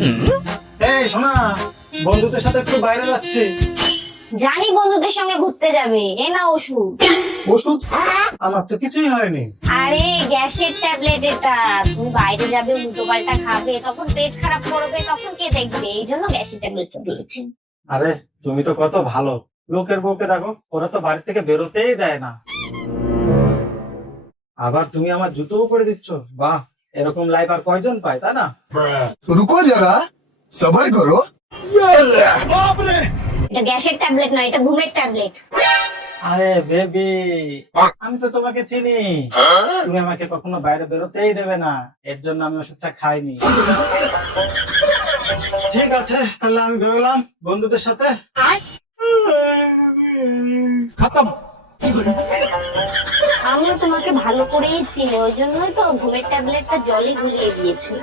এই শোনা, বন্ধুদের সাথে একটু বাইরে যাচ্ছি। জানি বন্ধুদের সঙ্গে ঘুরতে যাবে, এ না ওষুধ। ওষুধ? আমার তো কিছুই হয়নি। আরে গ্যাসের ট্যাবলেট এটা। তুমি বাইরে যাবে, উল্টো পাল্টা খাবে, তখন পেট খারাপ করবে, তখন কে দেখবে? এই জন্য গ্যাসের ট্যাবলেটটা দিয়েছে। আরে তুমি তো কত ভালো। লোকের বউকে দেখো, ওরা তো বাড়ি থেকে বেরোতেই দেয় না। আবার তুমি আমার জুতোও পরে দিচ্ছ। বাহ, এরকম লাইফ আর কয়জন পায়, তাই না? रुको जरा सबर करो। এটা গ্যাসের ট্যাবলেট নয়, এটা ঘুমের ট্যাবলেট। আরে বেবি, আমি তো তোমাকে চিনি। তুমি আমাকে কখনো বাইরে বেরোতেই দেবে না, এর জন্য আমি ওষুধটা খাইনি। ঠিক আছে, তাহলে আমি বেরোলাম বন্ধুদের সাথে। খতম। আমিও তোমাকে ভালো করেই চিনি, ওই জন্যই তো ঘুমের ট্যাবলেটটা জলে গুলিয়ে দিয়েছি।